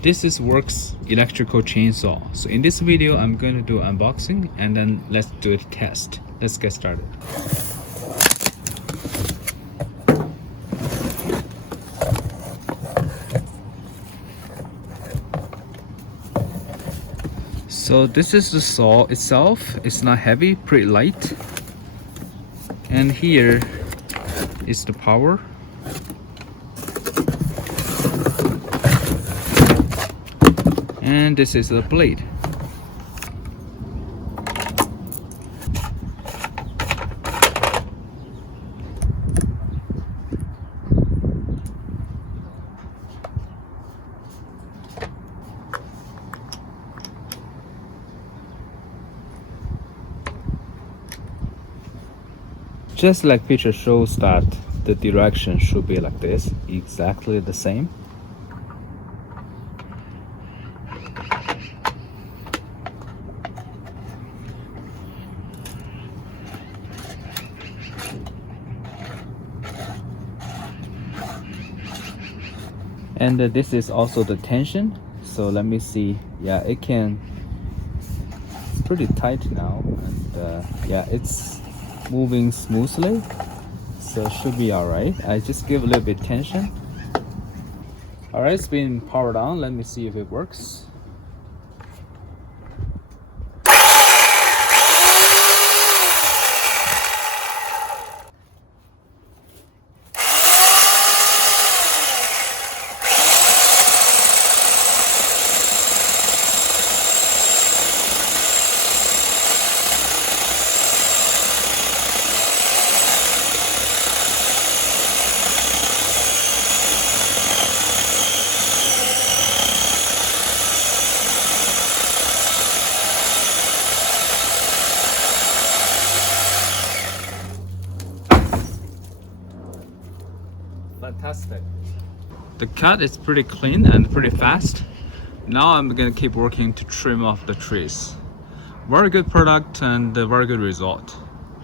This is WORX electrical chainsaw. So in this video, I'm going to do unboxing and then let's do a test. Let's get started. So this is the saw itself. It's not heavy, pretty light. And here is the power. And this is the blade. Just like picture shows that the direction should be like this, exactly the same. And this is also the tension. So let me see. Yeah, it's pretty tight now, and yeah, it's moving smoothly, so it should be all right. I just give a little bit tension. All right, it's been powered on. Let me see if it works. Fantastic. The cut is pretty clean and pretty fast. Now I'm gonna keep working to trim off the trees. Very good product and a very good result.